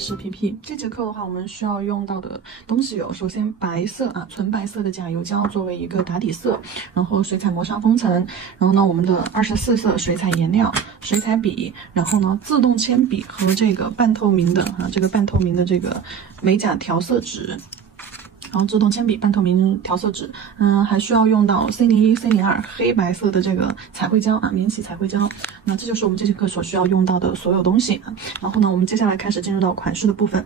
是皮皮。这节课的话，我们需要用到的东西有，首先白色啊，纯白色的甲油胶作为一个打底色，然后水彩磨砂封层，然后呢，我们的24色水彩颜料、水彩笔，然后呢，自动铅笔和这个半透明的这个美甲调色纸。然后自动铅笔、半透明调色纸，还需要用到 C01、C02 黑白色的这个彩绘胶啊，免洗彩绘胶。那这就是我们这节课所需要用到的所有东西。然后呢，我们接下来开始进入到款式的部分。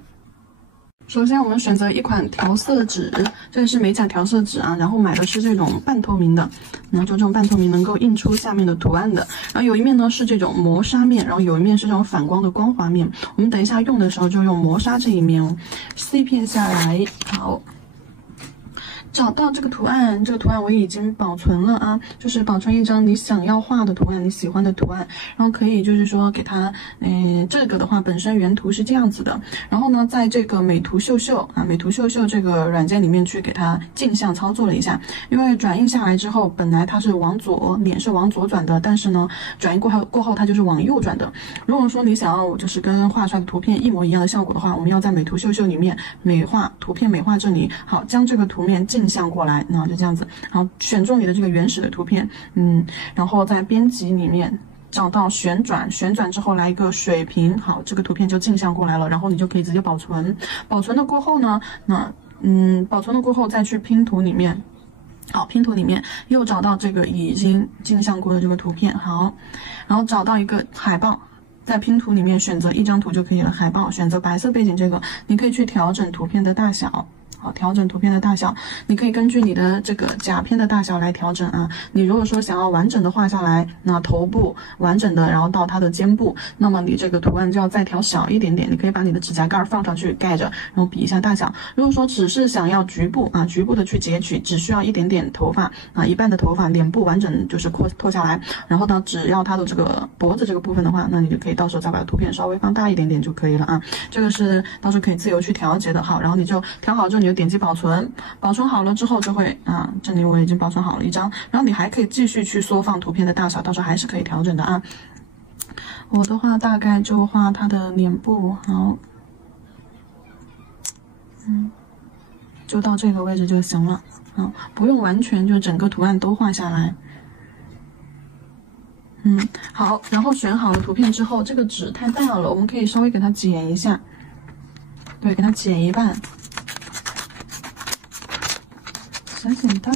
首先，我们选择一款调色纸，这个是美甲调色纸啊，然后买的是这种半透明的，然后就这种半透明能够印出下面的图案的。然后有一面呢是这种磨砂面，然后有一面是这种反光的光滑面。我们等一下用的时候就用磨砂这一面哦。撕一片下来，好。找到这个图案，这个图案我已经保存了啊，就是保存一张你想要画的图案，你喜欢的图案，然后可以就是说给它，这个的话本身原图是这样子的，然后呢，在这个美图秀秀啊，美图秀秀这个软件里面去给它镜像操作了一下，因为转印下来之后，本来它是往左，脸是往左转的，但是呢，转印过后它就是往右转的。如果说你想要就是跟画出来的图片一模一样的效果的话，我们要在美图秀秀里面图片美化这里，好，将这个图面镜像过来，那就这样子，然后选中你的这个原始的图片，然后在编辑里面找到旋转之后来一个水平，好，这个图片就镜像过来了，然后你就可以直接保存。保存了过后呢，保存了过后再去拼图里面，好，拼图里面又找到这个已经镜像过的这个图片，好，然后找到一个海报。在拼图里面选择一张图就可以了，海报选择白色背景，这个你可以去调整图片的大小。好，调整图片的大小，你可以根据你的这个甲片的大小来调整啊。你如果说想要完整的画下来，那头部完整的，然后到它的肩部，那么你这个图案就要再调小一点点。你可以把你的指甲盖放上去盖着，然后比一下大小。如果说只是想要局部的去截取，只需要一点点头发啊，一半的头发，脸部完整就是脱下来，然后呢，只要它的这个脖子这个部分的话，那你就可以到时候再把图片稍微放大一点点就可以了啊。这个是到时候可以自由去调节的。好，然后你就调好之后，你就点击保存，保存好了之后就会这里我已经保存好了一张，然后你还可以继续去缩放图片的大小，到时候还是可以调整的啊。我的话大概就画它的脸部，好，就到这个位置就行了啊，不用完全就整个图案都画下来。好，然后选好了图片之后，这个纸太大了，我们可以稍微给它剪一下，对，给它剪一半。简单，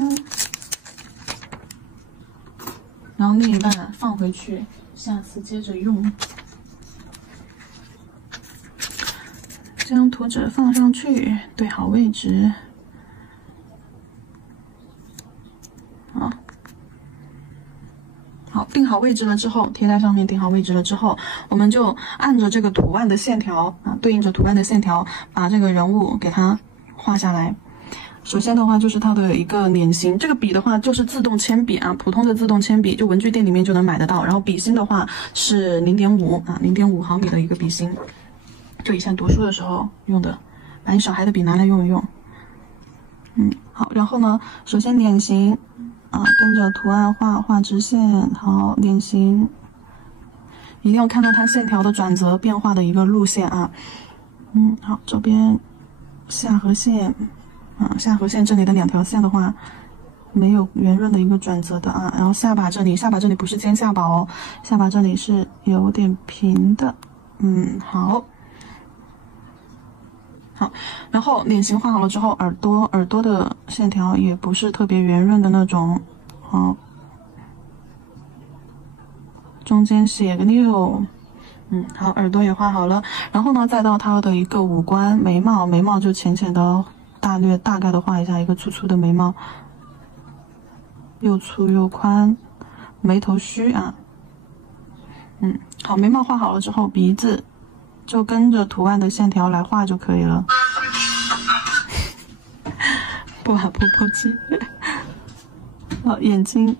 然后另一半放回去，下次接着用。将图纸放上去，对好位置。好，定好位置了之后，贴在上面定好位置了之后，我们就按着这个图案的线条对应着图案的线条，把这个人物给它画下来。首先的话就是它的一个脸型，这个笔的话就是自动铅笔啊，普通的自动铅笔，就文具店里面就能买得到。然后笔芯的话是0.5毫米的一个笔芯，就以前读书的时候用的，把你小孩的笔拿来用一用。好，然后呢，首先脸型跟着图案画直线，好，脸型一定要看到它线条的转折变化的一个路线啊。好，这边下颌线。下颌线这里的2条线的话，没有圆润的一个转折的啊。然后下巴这里不是尖下巴哦，下巴这里是有点平的。好，然后脸型画好了之后，耳朵的线条也不是特别圆润的那种，好，中间写个6。好，耳朵也画好了，然后呢，再到它的一个五官，眉毛就浅浅的。大概的画一下一个粗粗的眉毛，又粗又宽，眉头须啊。好，眉毛画好了之后，鼻子就跟着图案的线条来画就可以了。不玩泼泼机。好，眼睛。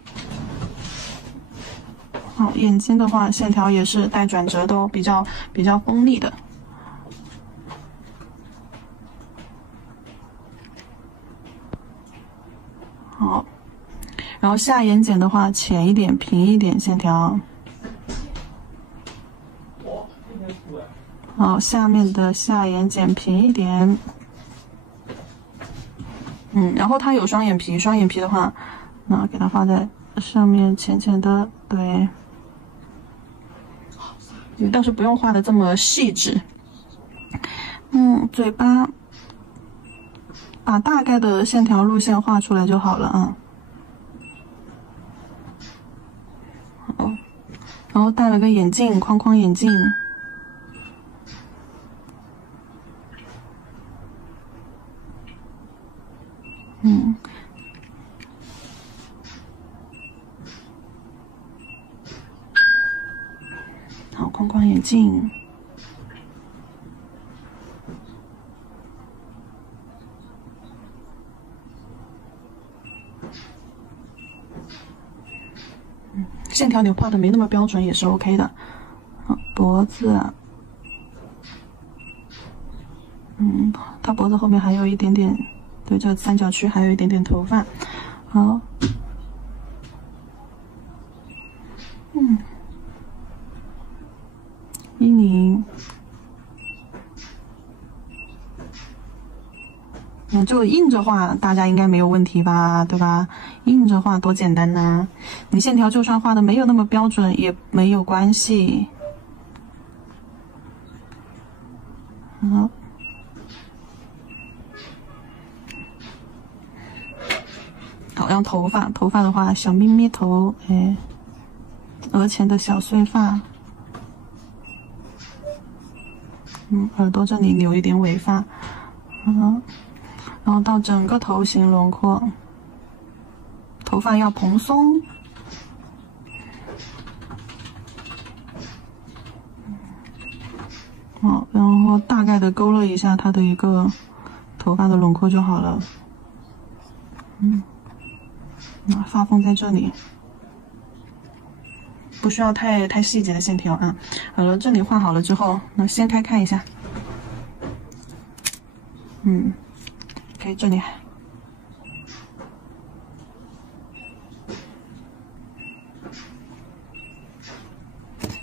好，眼睛的话线条也是带转折的哦，比较锋利的。好，然后下眼睑的话浅一点平一点线条。好，下面的下眼睑平一点。然后它有双眼皮，双眼皮的话，那给它画在上面浅浅的，对。你倒是不用画的这么细致。嘴巴，把大概的线条路线画出来就好了啊。好，然后戴了个眼镜，框框眼镜。好，框框眼镜。线条你画的没那么标准也是 OK 的。好，脖子，它脖子后面还有一点点，对，这三角区还有一点点头发。好，衣领，这个硬着画大家应该没有问题吧，对吧？硬着画多简单呐！你线条就算画的没有那么标准也没有关系。好，好，让头发的话，小咪咪头，额前的小碎发。耳朵这里留一点尾发，然后到整个头型轮廓，头发要蓬松，好，然后大概的勾勒一下它的一个头发的轮廓就好了，发缝在这里。不需要太细节的线条啊。好了，这里画好了之后，那掀开看一下。OK， 这里。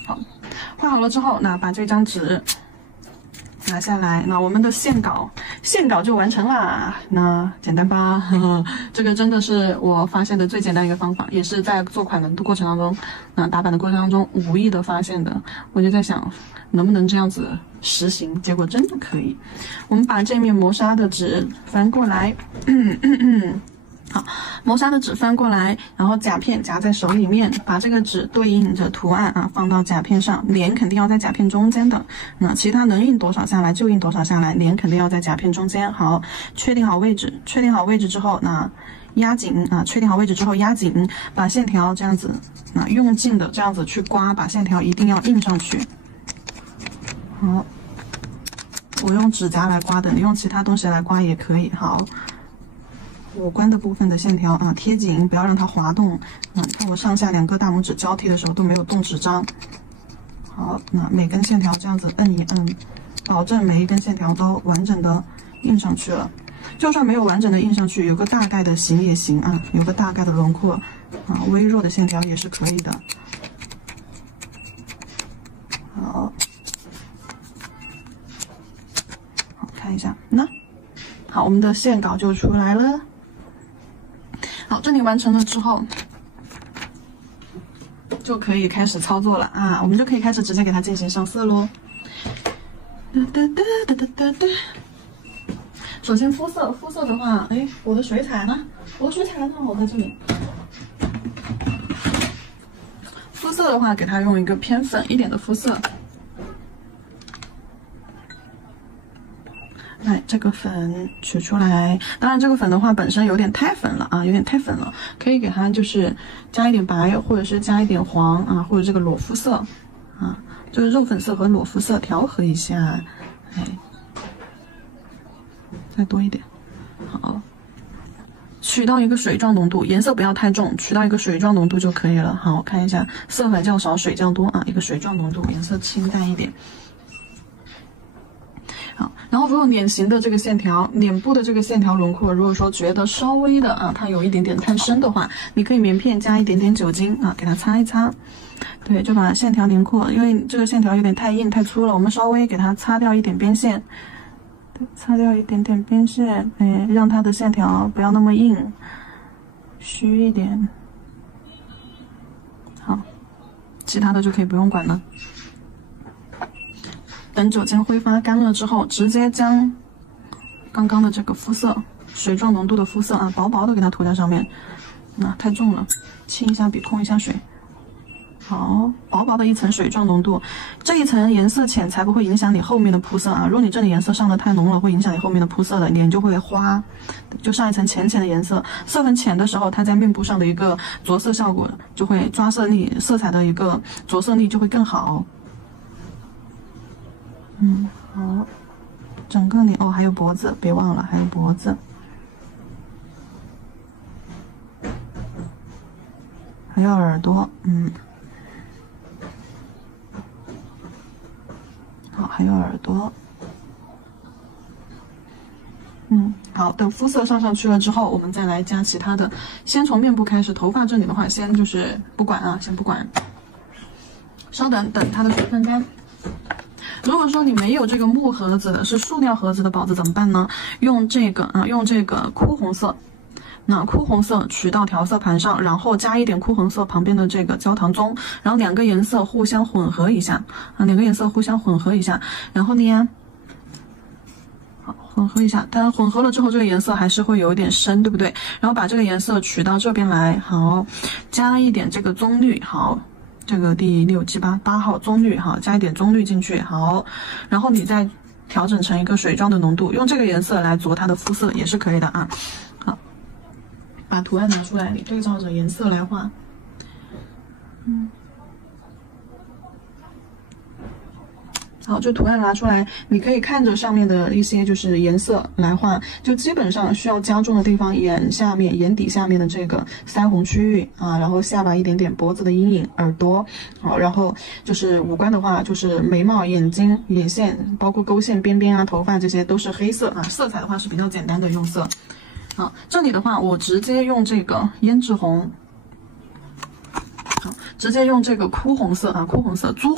好，画好了之后，那把这张纸拿下来，那我们的线稿就完成啦。那简单吧？这个真的是我发现的最简单的一个方法，也是在做款的过程当中，打版的过程当中无意的发现的。我就在想，能不能这样子实行？结果真的可以。我们把这面磨砂的纸翻过来，好，磨砂的纸翻过来，然后甲片夹在手里面，把这个纸对应着图案放到甲片上，脸肯定要在甲片中间的。那其他能印多少下来就印多少下来，脸肯定要在甲片中间。好，确定好位置之后，那压紧确定好位置之后压紧，把线条这样子用劲的这样子去刮，把线条一定要印上去。好，我用指甲来刮的，你用其他东西来刮也可以。好。有关的部分的线条贴紧，不要让它滑动。看我上下两个大拇指交替的时候都没有动纸张。好，那每根线条这样子摁一摁，保证每一根线条都完整的印上去了。就算没有完整的印上去，有个大概的形也行有个大概的轮廓微弱的线条也是可以的。好，看一下，好，我们的线稿就出来了。好，这里完成了之后，就可以开始操作了我们就可以开始直接给它进行上色喽。首先肤色的话，我的水彩呢？我在这里。肤色的话，给它用一个偏粉一点的肤色。这个粉取出来，当然这个粉的话本身有点太粉了可以给它就是加一点白，或者是加一点黄或者这个裸肤色这个肉粉色和裸肤色调和一下，再多一点，好，取到一个水状浓度，颜色不要太重，取到一个水状浓度就可以了。好，我看一下，色粉较少，水较多一个水状浓度，颜色清淡一点。好，然后如果脸型的这个线条，脸部的这个线条轮廓，如果说觉得稍微的它有一点点太深的话，你可以棉片加一点点酒精给它擦一擦。对，就把线条轮廓，因为这个线条有点太硬太粗了，我们稍微给它擦掉一点边线，对，擦掉一点点边线，哎，让它的线条不要那么硬，虚一点。好，其他的就可以不用管了。等酒精挥发干了之后，直接将刚刚的这个肤色，水状浓度的肤色啊，薄薄的给它涂在上面，太重了，清一下笔，控一下水。好，薄薄的一层水状浓度，这一层颜色浅才不会影响你后面的铺色啊。如果你这里颜色上的太浓了，会影响你后面的铺色的，脸就会花。就上一层浅浅的颜色，色很浅的时候，它在面部上的一个着色效果就会抓色力，色彩的一个着色力就会更好。好，整个脸哦，还有脖子，别忘了还有脖子，还有耳朵，好，还有耳朵，好，等肤色上去了之后，我们再来加其他的。先从面部开始，头发这里的话，先就是不管啊，先不管，稍等等它的水分干。如果说你没有这个木盒子的，是塑料盒子的宝子怎么办呢？用这个哭红色，那哭红色取到调色盘上，然后加一点哭红色旁边的这个焦糖棕，然后两个颜色互相混合一下然后呢，好，混合一下，当然混合了之后，这个颜色还是会有一点深，对不对？然后把这个颜色取到这边来，好，加一点这个棕绿，好。这个第6、7、8号棕绿，好，加一点棕绿进去，好，然后你再调整成一个水状的浓度，用这个颜色来着它的肤色也是可以的啊。好，把图案拿出来，你对照着颜色来画。好，这图案拿出来，你可以看着上面的一些就是颜色来画，就基本上需要加重的地方，眼下面、眼底下面的这个腮红区域啊，然后下巴一点点，脖子的阴影、耳朵，好，然后就是五官的话，就是眉毛、眼睛、眼线，包括勾线、边边啊、头发这些都是黑色啊，色彩的话是比较简单的用色。好，这里的话我直接用这个胭脂红。直接用这个哭红色啊，哭红色，朱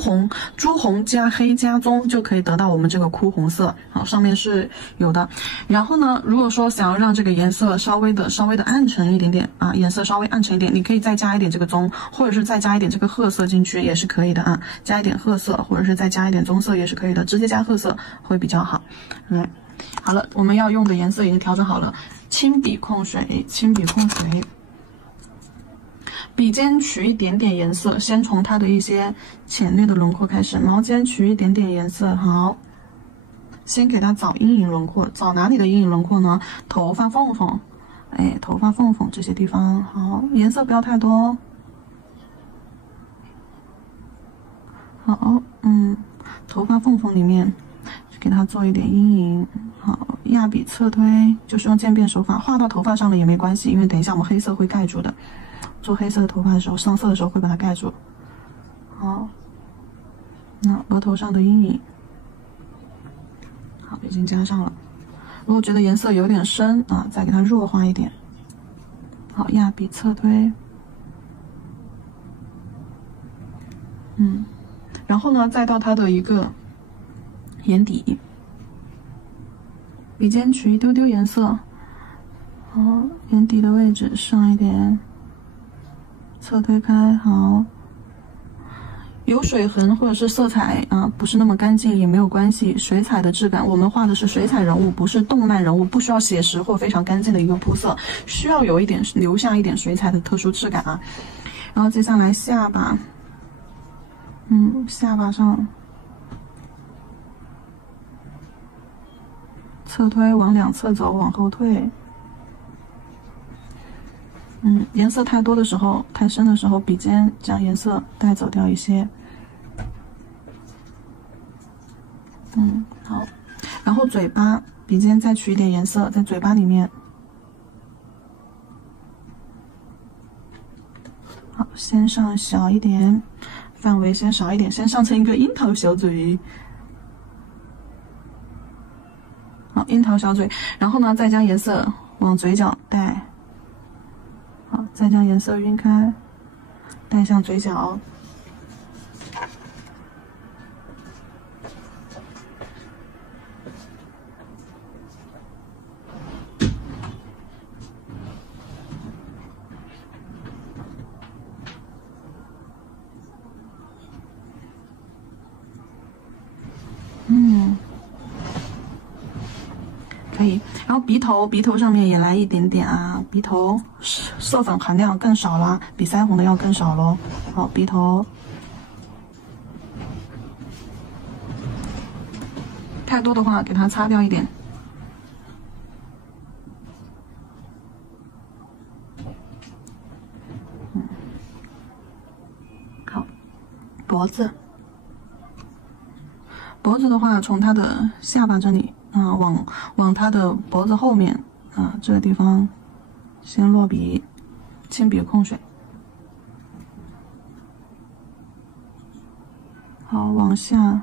红加黑加棕就可以得到我们这个哭红色。好，上面是有的。然后呢，如果说想要让这个颜色稍微的暗沉一点点啊，颜色稍微暗沉一点，你可以再加一点这个棕，或者是再加一点这个褐色进去也是可以的啊，加一点褐色，或者是再加一点棕色也是可以的，直接加褐色会比较好。来，好了，我们要用的颜色已经调整好了，轻笔控水。笔尖取一点点颜色，先从它的一些浅略的轮廓开始。毛尖取一点点颜色，好，先给它找阴影轮廓。找哪里的阴影轮廓呢？头发缝缝，哎，头发缝缝这些地方，好，颜色不要太多。好，头发缝缝里面给它做一点阴影。好，压笔侧推，就是用渐变手法，画到头发上了也没关系，因为等一下我们黑色会盖住的。做黑色的头发的时候，上色的时候会把它盖住。好，那额头上的阴影，好，已经加上了。如果觉得颜色有点深啊，再给它弱化一点。好，压笔侧推。然后呢，再到它的一个眼底，笔尖取一丢丢颜色。好，眼底的位置上一点。侧推开，好，有水痕或者是色彩啊不是那么干净也没有关系，水彩的质感，我们画的是水彩人物，不是动漫人物，不需要写实或非常干净的一个铺色，需要有一点留下一点水彩的特殊质感啊。然后接下来下巴，下巴上侧推往两侧走，往后退。颜色太多的时候，太深的时候，笔尖将颜色带走掉一些。好，然后嘴巴，笔尖再取一点颜色在嘴巴里面。好，先上小一点，范围先少一点，先上成一个樱桃小嘴。好，樱桃小嘴，然后呢，再将颜色往嘴角带。好，再将颜色晕开，带向嘴角。可以。然后鼻头上面也来一点点啊，鼻头色粉含量更少了，比腮红的要更少咯。好，鼻头太多的话，给它擦掉一点。好，脖子的话，从它的下巴这里啊，往它的脖子后面啊这个地方先落笔，轻笔控水。好，往下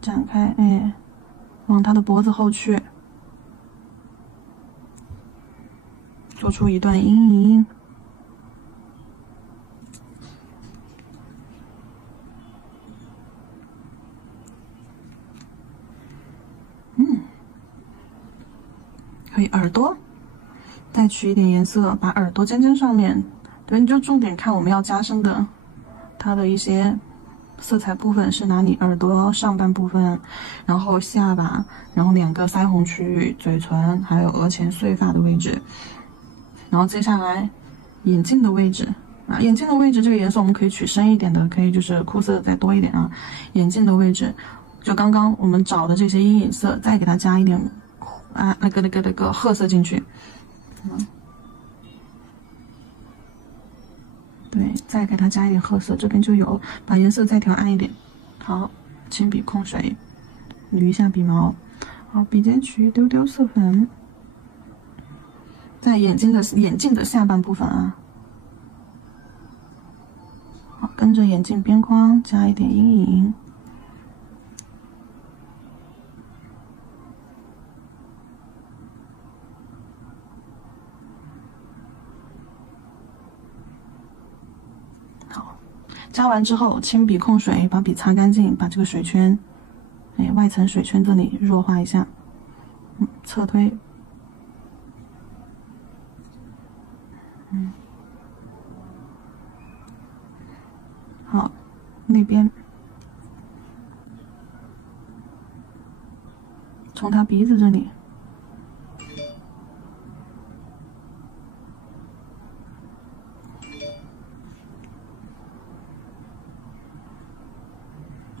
展开，哎，往它的脖子后去，做出一段阴影。可以耳朵再取一点颜色，把耳朵尖尖上面，对，你就重点看我们要加深的它的一些色彩部分是哪里，耳朵上半部分，然后下巴，然后2个腮红区域，嘴唇，还有额前碎发的位置。然后接下来眼镜的位置啊，眼镜的位置这个颜色我们可以取深一点的，可以就是枯色再多一点啊。眼镜的位置就刚刚我们找的这些阴影色，再给它加一点啊那个褐色进去。对，再给它加一点褐色，这边就有，把颜色再调暗一点。好，轻笔控水，捋一下鼻毛。好，笔尖取一丢丢色粉，在眼镜的下半部分啊。好，跟着眼镜边框加一点阴影。加完之后，轻笔控水，把笔擦干净，把这个水圈，哎，外层水圈这里弱化一下，侧推，好，那边，从他鼻子这里。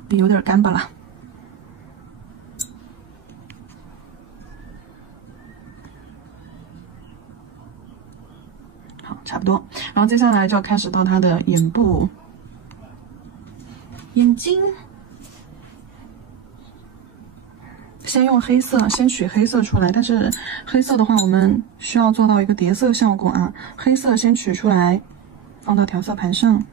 笔有点干巴了，好，差不多。然后接下来就开始到它的眼部、眼睛，先用黑色，先取黑色出来。但是黑色的话，我们需要做到一个叠色效果啊。黑色先取出来，放到调色盘上。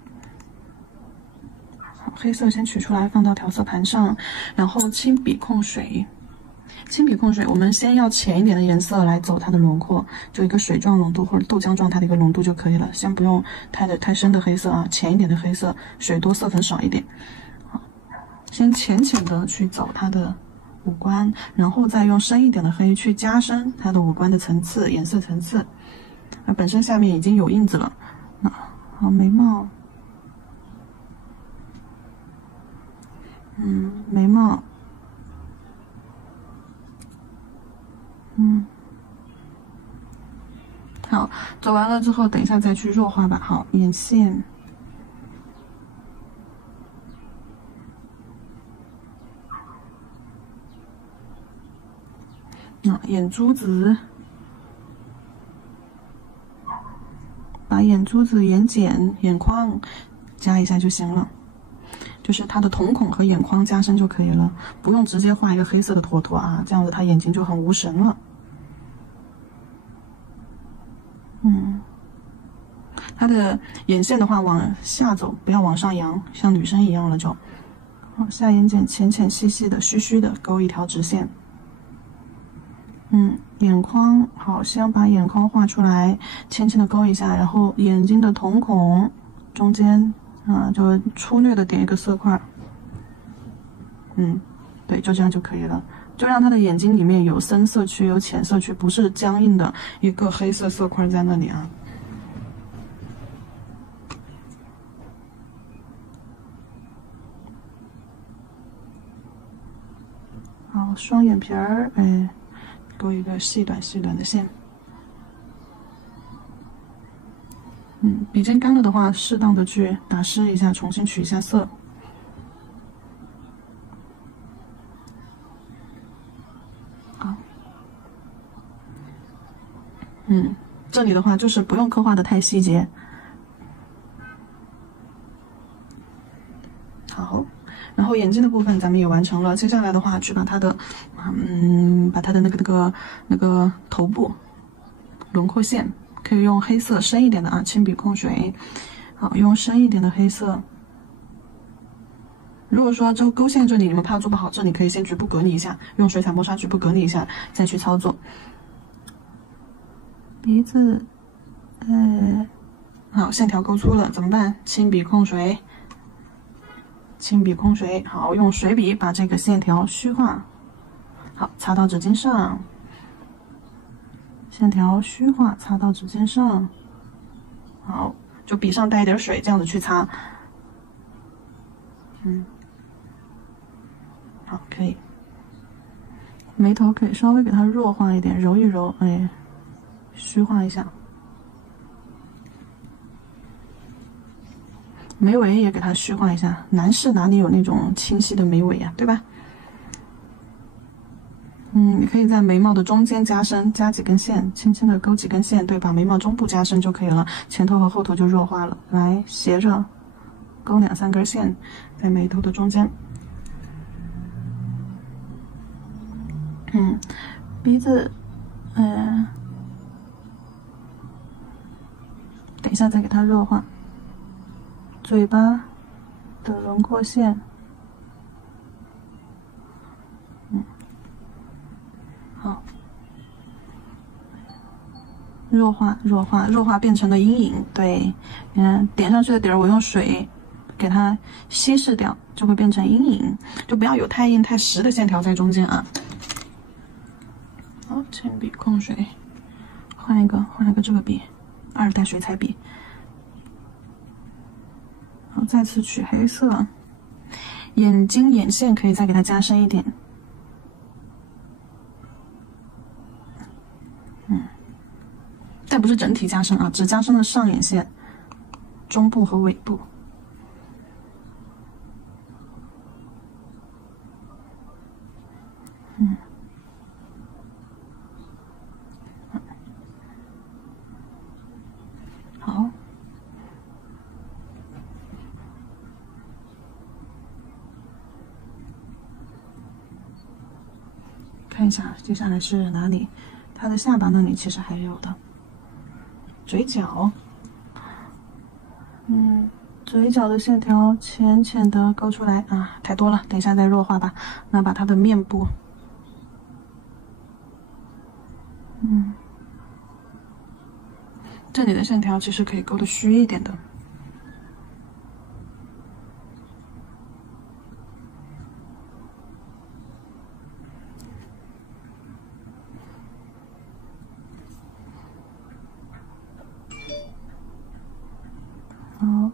黑色先取出来，放到调色盘上，然后轻笔控水。轻笔控水，我们先要浅一点的颜色来走它的轮廓，就一个水状浓度或者豆浆状态的一个浓度就可以了。先不用太深的黑色啊，浅一点的黑色，水多色粉少一点。好，先浅浅的去走它的五官，然后再用深一点的黑去加深它的五官的层次、颜色层次。本身下面已经有印子了，好，眉毛。眉毛，好，走完了之后，等一下再去弱化吧。好，眼线，眼珠子，把眼珠子、眼睑、眼眶加一下就行了。就是它的瞳孔和眼眶加深就可以了，不用直接画一个黑色的坨坨啊，这样子它眼睛就很无神了。它的眼线的话往下走，不要往上扬，像女生一样了就。好，下眼睑浅浅细细的、虚虚的勾一条直线。眼眶，好，先把眼眶画出来，轻轻的勾一下，然后眼睛的瞳孔中间。就粗略的点一个色块，对，就这样就可以了。就让他的眼睛里面有深色区，有浅色区，不是僵硬的一个黑色色块在那里啊。好，双眼皮儿，哎，勾一个细短的线。笔尖干了的话，适当的去打湿一下，重新取一下色。好，这里的话就是不用刻画的太细节。好，然后眼睛的部分咱们也完成了，接下来的话去把它的，那个头部轮廓线，可以用黑色深一点的啊，轻笔控水。好，用深一点的黑色。如果说这勾线这里你们怕做不好，这里可以先局部隔离一下，用水彩磨砂局部隔离一下，再去操作。鼻子，好，线条勾粗了怎么办？轻笔控水，轻笔控水。好，用水笔把这个线条虚化。好，擦到纸巾上，线条虚化，擦到纸巾上。好，就笔上带一点水，这样子去擦。好，可以。眉头可以稍微给它弱化一点，揉一揉，哎，虚化一下。眉尾也给它虚化一下，男士哪里有那种清晰的眉尾呀，对吧？你可以在眉毛的中间加深，加几根线，轻轻的勾几根线，对，把眉毛中部加深就可以了，前头和后头就弱化了。来，斜着勾2、3根线，在眉头的中间。鼻子，等一下再给它弱化。嘴巴的轮廓线，好，弱化变成了阴影。对，点上去的底儿我用水给它稀释掉，就会变成阴影，就不要有太硬太实的线条在中间啊。好，铅笔控水，换一个这个笔，2代水彩笔。好，再次取黑色，眼睛眼线可以再给它加深一点。但不是整体加深啊，只加深了上眼线、中部和尾部。好，看一下接下来是哪里，它的下巴那里其实还有的。嘴角，嘴角的线条浅浅的勾出来啊，太多了，等一下再弱化吧。那把它的面部，这里的线条其实可以勾得虚一点的。好，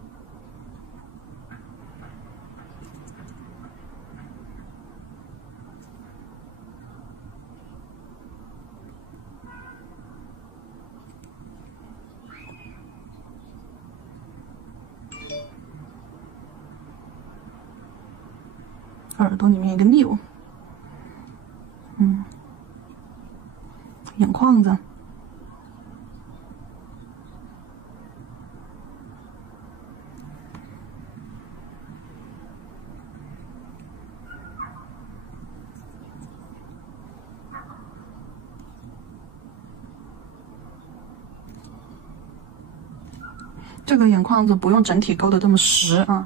耳朵里面有个钮，眼眶子。这个眼眶子不用整体勾的这么实啊，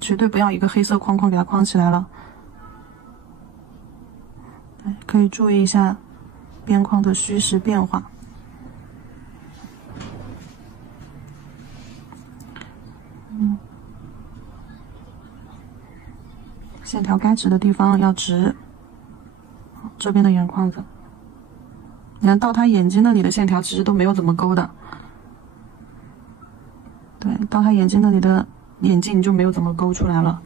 绝对不要一个黑色框框给它框起来了。可以注意一下边框的虚实变化。线条该直的地方要直。这边的眼眶子，你看到他眼睛那里的线条其实都没有怎么勾的。对，到他眼睛那里的眼睛就没有怎么勾出来了。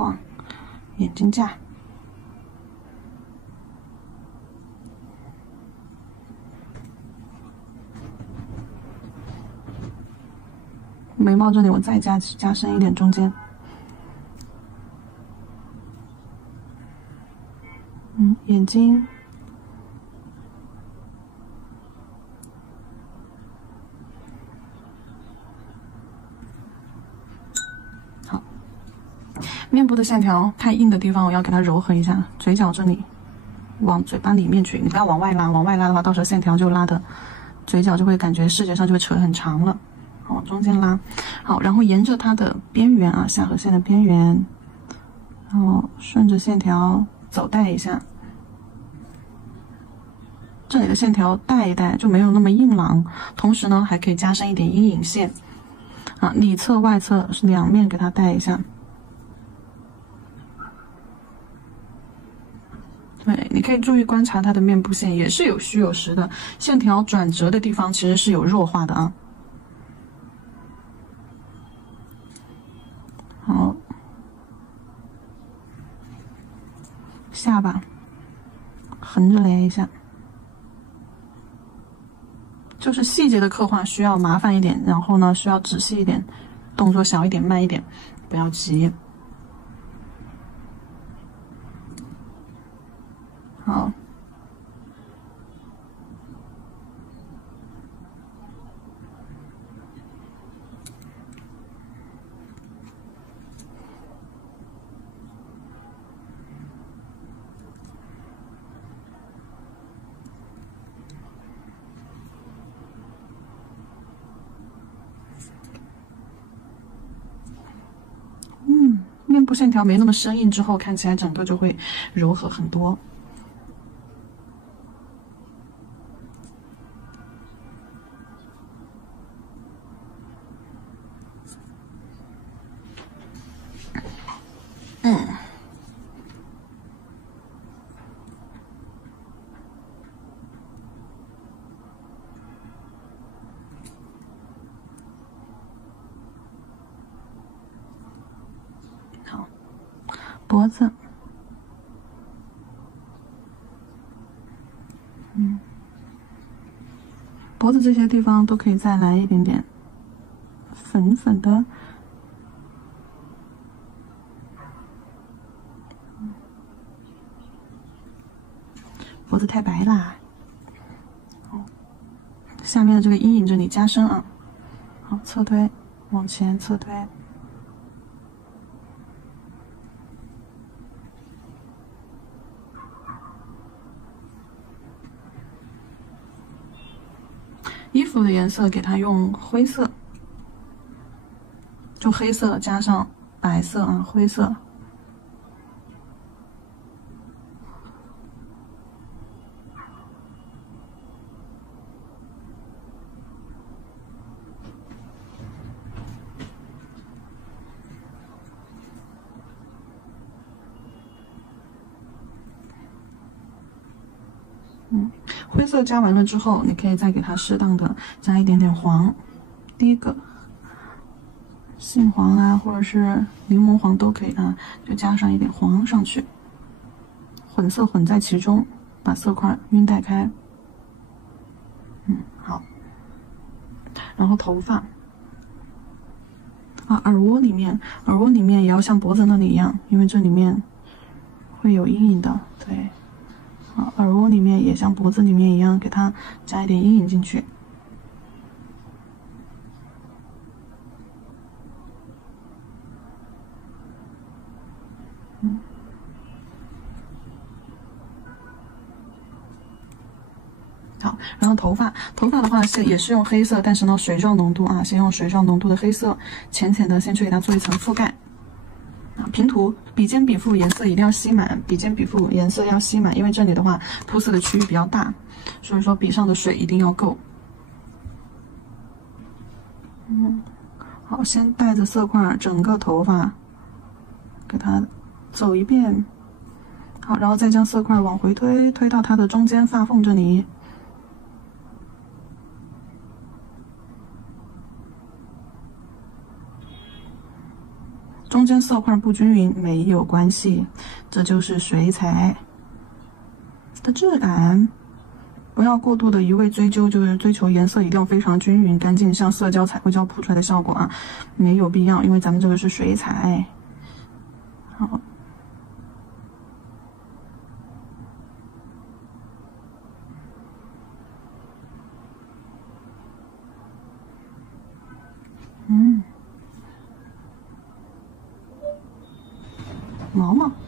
框、眼睛架。眉毛这里我再加深一点中间。眼睛。好，面部的线条太硬的地方，我要给它柔和一下。嘴角这里往嘴巴里面去，你不要往外拉，往外拉的话，到时候线条就拉的嘴角就会感觉视觉上就会扯很长了。往中间拉，好，然后沿着它的边缘啊，下颌线的边缘，然后顺着线条走带一下，这里的线条带一带就没有那么硬朗，同时呢还可以加深一点阴影线啊，里侧外侧是两面给它带一下。对，你可以注意观察它的面部线，也是有虚有实的，线条转折的地方其实是有弱化的啊。好，下巴横着连一下，就是细节的刻画需要麻烦一点，然后呢需要仔细一点，动作小一点，慢一点，不要急。好。面部线条没那么生硬之后，看起来整个就会柔和很多。好，脖子，脖子这些地方都可以再来一点点粉粉的。脖子太白啦，好，下面的这个阴影这里加深啊，好，侧推，往前侧推。衣服的颜色给它用灰色，就黑色加上白色啊，灰色。灰色加完了之后，你可以再给它适当的加一点点黄，第一个杏黄啊，或者是柠檬黄都可以啊，就加上一点黄上去，混色混在其中，把色块晕带开。好。然后头发啊，耳窝里面也要像脖子那里一样，因为这里面会有阴影的，对。好，耳窝里面也像脖子里面一样，给它加一点阴影进去。好，然后头发的话也是用黑色，但是呢水状浓度啊，先用水状浓度的黑色，浅浅的先去给它做一层覆盖。平涂笔尖笔腹颜色一定要吸满，笔尖笔腹颜色要吸满，因为这里的话铺色的区域比较大，所以说笔上的水一定要够。好，先带着色块整个头发给它走一遍，好，然后再将色块往回推，推到它的中间发缝这里。中间色块不均匀没有关系，这就是水彩的质感。不要过度的一味追究，就是追求颜色一定要非常均匀干净，像色胶、彩绘胶铺出来的效果啊，没有必要，因为咱们这个是水彩。好。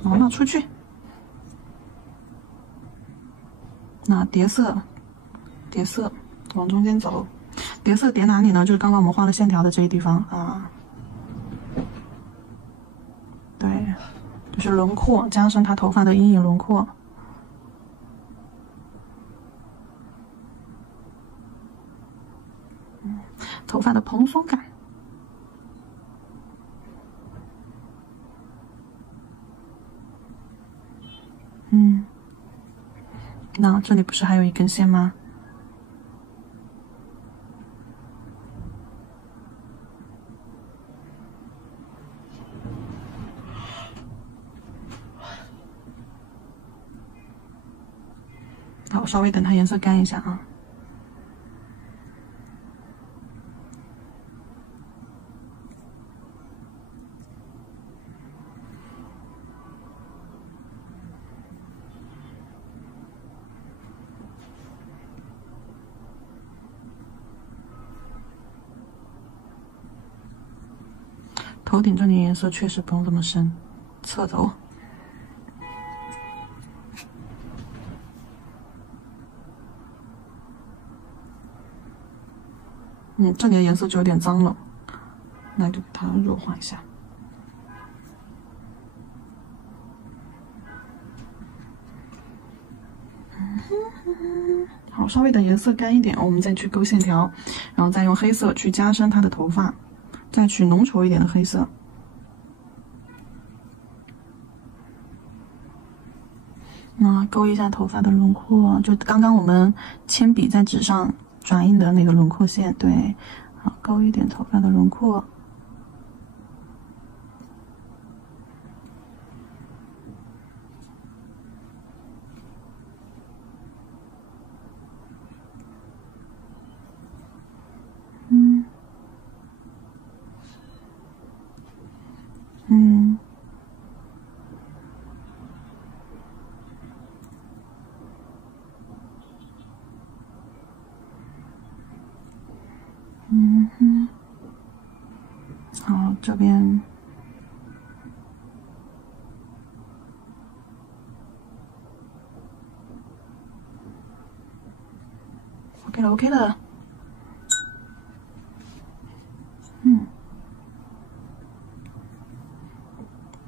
毛毛出去。那叠色往中间走，叠色叠哪里呢？就是刚刚我们画了线条的这一地方啊。对，就是轮廓，加深他头发的阴影轮廓。头发的蓬松感。那这里不是还有一根线吗？好，稍微等它颜色干一下啊。头顶这里颜色确实不用这么深，侧走。这里的颜色就有点脏了，那就给它弱化一下。好，稍微等颜色干一点，我们再去勾线条，然后再用黑色去加深它的头发。再取浓稠一点的黑色，那勾一下头发的轮廓，就刚刚我们铅笔在纸上转印的那个轮廓线，对，好，勾一点头发的轮廓。好，这边OK 了，OK 了。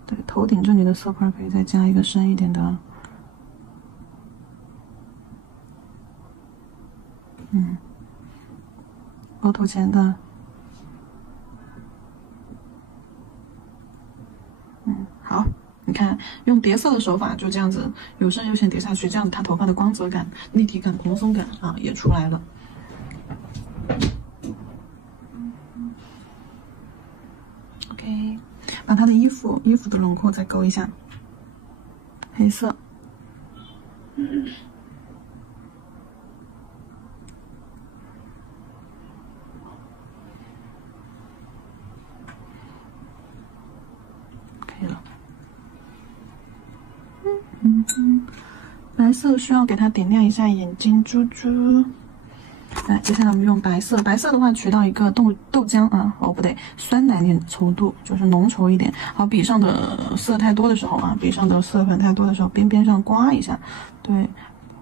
对，头顶这里的色块可以再加一个深一点的。额头前的。好，你看用叠色的手法就这样子有深有浅叠下去，这样子它头发的光泽感、立体感、蓬松感啊也出来了。OK， 把它的衣服的轮廓再勾一下，黑色。可以了。白色需要给它点亮一下眼睛珠珠。来，接下来我们用白色。白色的话，取到一个豆浆啊，哦不对，酸奶点稠度，就是浓稠一点。好，笔上的色太多的时候啊，笔上的色粉太多的时候，边上刮一下，对，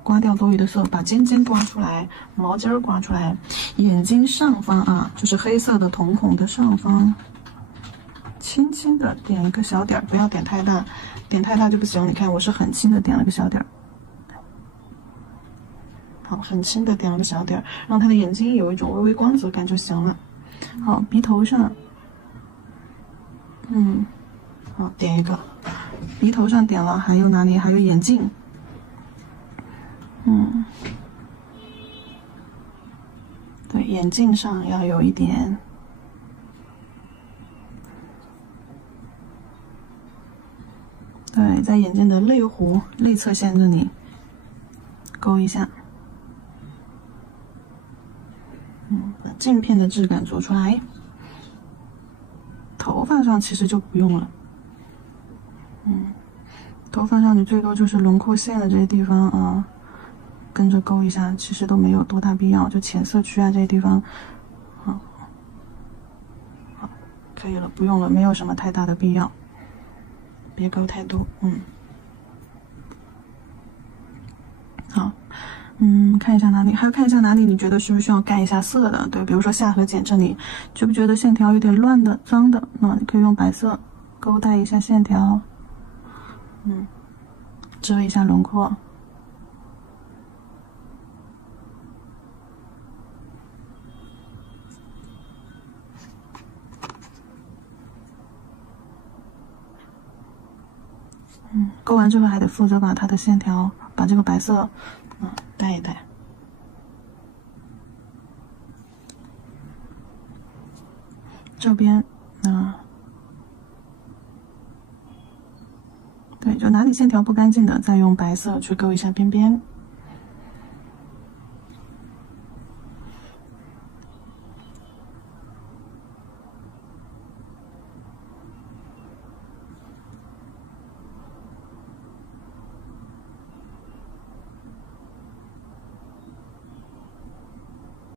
刮掉多余的色，把尖尖刮出来，毛尖刮出来。眼睛上方啊，就是黑色的瞳孔的上方，轻轻的点一个小点，不要点太大，点太大就不行。你看，我是很轻的点了个小点。好，很轻的点了个小点，让他的眼睛有一种微微光泽感就行了。好，鼻头上，好，点一个，鼻头上点了，还有哪里？还有眼镜，对，眼镜上要有一点，对，在眼睛的内弧内侧线这里勾一下，把镜片的质感做出来。头发上其实就不用了，头发上你最多就是轮廓线的这些地方啊，跟着勾一下，其实都没有多大必要，就浅色区啊这些地方，好，可以了，不用了，没有什么太大的必要，别勾太多，好，看一下哪里，还要看一下哪里你觉得需不需要盖一下色的，对，比如说下颌睑这里，觉不觉得线条有点乱的、脏的？那你可以用白色勾带一下线条，遮一下轮廓。勾完之后还得负责把它的线条，把这个白色，带一带。这边，对，就哪里线条不干净的，再用白色去勾一下边边。